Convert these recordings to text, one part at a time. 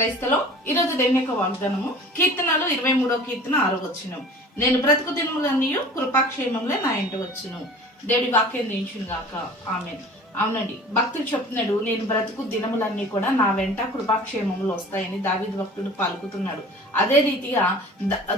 క్రైస్తలో ఈరోజు దేవుని యొక్క వాగ్దానము కీర్తనలు 23వ కీర్తన 6వ వచనం. నేను బ్రతుకు దినములన్నీ కృపాక్షేమంలో నా ఇంట వచ్చును. దేవుడి వాక్యం దీవించును గాక. ఆమేన్. అవునండి, భక్తుడు చెప్తున్నాడు, నేను బ్రతుకు దినములన్నీ కూడా నా వెంట కృపాక్షేమములు వస్తాయని దావీదు భక్తుడు పలుకుతున్నాడు. అదే రీతిగా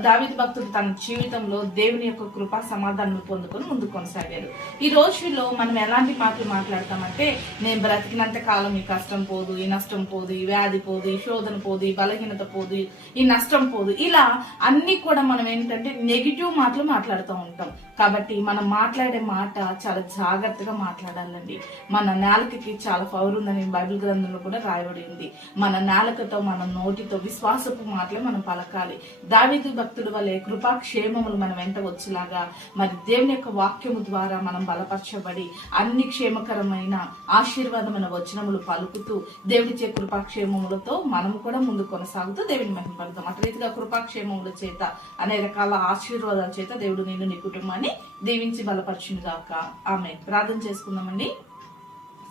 దావీదు భక్తుడు తన జీవితంలో దేవుని యొక్క కృపా సమాధానం పొందుకొని ముందు కొనసాగాడు. ఈ రోజుల్లో మనం ఎలాంటి మాటలు మాట్లాడతామంటే, నేను బ్రతికినంత కాలం ఈ కష్టం పోదు, ఈ నష్టం పోదు, ఈ వ్యాధి పోదు, ఈ శోధన పోదు, ఈ బలహీనత పోదు, ఈ నష్టం పోదు, ఇలా అన్ని కూడా మనం ఏంటంటే నెగిటివ్ మాటలు మాట్లాడుతూ ఉంటాం. కాబట్టి మనం మాట్లాడే మాట చాలా జాగ్రత్తగా మాట్లాడాలండి. మన నాలుకకి చాలా పవర్ ఉందని బైబిల్ గ్రంథంలో కూడా రాయబడింది. మన నాలుకతో, మన నోటితో విశ్వాసపు మాటలే మనం పలకాలి. దావీదు భక్తుడు వలె కృపాక్షేమములు మన వెంట వచ్చేలాగా మరి దేవుని యొక్క వాక్యము ద్వారా మనం బలపరచబడి అన్ని క్షేమకరమైన ఆశీర్వాదమైన వచనములు పలుకుతూ దేవుడిచ్చే కృపాక్షేమములతో మనము కూడా ముందు కొనసాగుతూ దేవుని మహిమపడతాం. అటు రీతిగా కృపాక్షేమముల చేత అనేక రకాల ఆశీర్వాదాల చేత దేవుడు నిన్ను, నీ కుటుంబాన్ని దీవించి బలపరచును గాక. ఆమేన్. ప్రార్థన చేసుకుందామండి.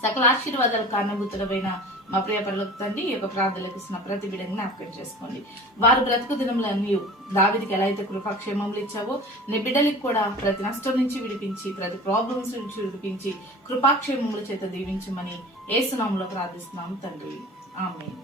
సకల ఆశీర్వాదాలు కారణభూతులమైన మా ప్రియ పరలోక తండ్రి, ఈ యొక్క ప్రార్థనలకు ఇస్తున్న ప్రతి బిడ్డని జ్ఞాపకం చేసుకోండి. వారు బ్రతుకు దినములన్నీ దావీదుకి ఎలా అయితే కృపాక్షేమములు ఇచ్చావో, నీ బిడ్డలకు కూడా ప్రతి నష్టం నుంచి విడిపించి, ప్రతి ప్రాబ్లమ్స్ నుంచి విడిపించి కృపాక్షేమముల చేత దీవించమని యేసు నామములో ప్రార్థిస్తున్నాము తండ్రి. ఆమేన్.